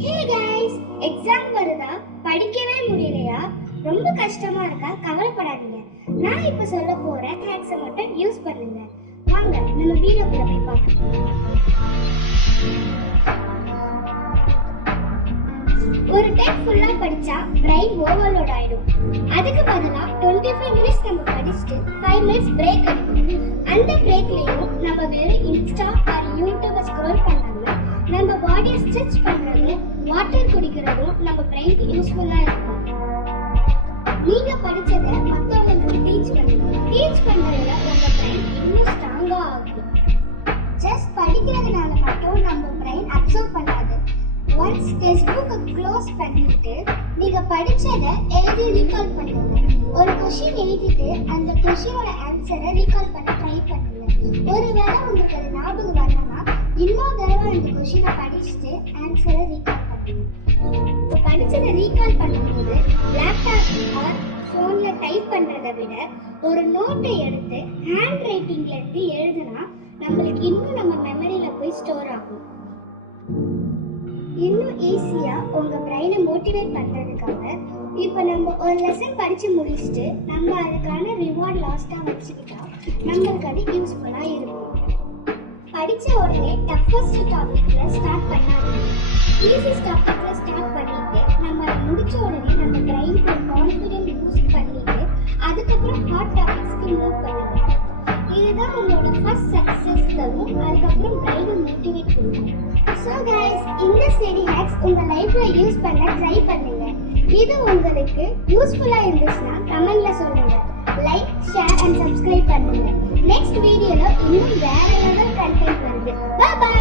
Hey guys, exam வருதா? படிக்கவே முடியலையா? ரொம்ப கஷ்டமா இருக்கா? கவலைப்படாதீங்க. நான் இப்ப சொல்ல போற ஹேக்ஸை மட்டும் யூஸ் பண்ணுங்க. வாங்க நம்ம வீடியோக்குள்ள போய் பார்க்கலாம். ஒரு டைம் ஃபுல்லா படிச்சா பிரைன் ஓவர்லோட் ஆயிடும். அதுக்கு பதிலா 25 மினிட்ஸ் நம்ம படிச்சுட்டு 5 மினிட்ஸ் பிரேக் எடுக்கணும். அந்த பிரேக்லயும் நம்ம வெறும் இன்ஸ்டா ஆர் யூடியூப் ஸ்க்ரோல் பண்ணாம நம்ம பாடியை ஸ்ட்ரெச் பண்றதும் வாட்டர் குடிக்கிறதும் நம்ம பிரைனுக்கு யூஸ்ஃபுல்லா இருக்கும். நீங்க படிச்சதை மற்றவங்களுக்கு டீச் பண்ணுங்க. டீச் பண்றதுல உங்க பிரைன் இன்னும் ஸ்ட்ராங்கா ஆகும். ஜஸ்ட் படிக்கிறதுனால மட்டும் நம்ம பிரைன் அப்சர்வ் பண்ணாது. ஒன்ஸ் டெக்ஸ்ட் புக்கை க்ளோஸ் பண்ணிட்டு நீங்க படிச்சதை எழுதி ரீகால் பண்ணுங்க. ஒரு கொஸ்டின் எழுதிட்டு அந்த கொஸ்டினோட ஆன்சரை ரீகால் பண்ண ட்ரை பண்ணுங்க. ஒருவேளை உங்களுக்கு அது ஞாபகம் வரலன்னா இன்னொரு தடவை அந்த கொஸ்டினை படிச்சுட்டு ஆன்சரை ரீகால் பண்ணுங்க. படிச்சதை ரீகால் பண்ணும்போது லேப்டாப் ஆர் ஃபோன்ல டைப் பண்றதை விட ஒரு நோட்டை எடுத்து ஹேண்ட் ரைட்டிங்ல எடுத்து எழுதுனா நம்மளுக்கு இன்னும் நம்ம மெமரியில போய் ஸ்டோர் ஆகும். இன்னும் ஈஸியா உங்க பிரைனை மோட்டிவேட் பண்றதுக்காக இப்போ நம்ம ஒரு லெசன் படிச்சு முடிச்சுட்டு நம்ம அதுக்கான ரிவார்ட் லாஸ்டா வச்சுக்கிட்டா நம்மளுக்கு அது யூஸ்ஃபுல்லா இருக்கும். படிச்ச உடனே டஃபஸ்ட் டாபிக்ல ஸ்டார்ட் பண்ணாதீங்க. ஈஸி டாபிக்ல ஸ்டார்ட் பண்ணிட்டு நம்ம அதை முடிச்ச உடனே நம்ம பிரைனுக்கு ஒரு கான்ஃபிடென்ட் பூஸ்ட் பண்ணிட்டு அதுக்கப்புறம் ஹார்ட் டாபிக்ஸ்க்கு மூவ் பண்ணுங்க. இதுதான் உங்களோட ஃபர்ஸ்ட் சக்சஸ் தரும். அதுக்கப்புறம் பிரைனை மோட்டிவேட் பண்ணுங்க. ஸோ கைஸ், இந்த ஸ்டடி ஹேக்ஸ் உங்க லைஃப்ல யூஸ் பண்ண ட்ரை பண்ணுங்க. இது உங்களுக்கு யூஸ்ஃபுல்லா இருந்துச்சுன்னா கமெண்ட்ல சொல்லுங்க. லைக், ஷேர் அண்ட் சப்ஸ்கிரைப் பண்ணுங்க. நெக்ஸ்ட் வீடியோல இன்னும் வேற லெவல் கண்டென்ட் வருது. Bye by.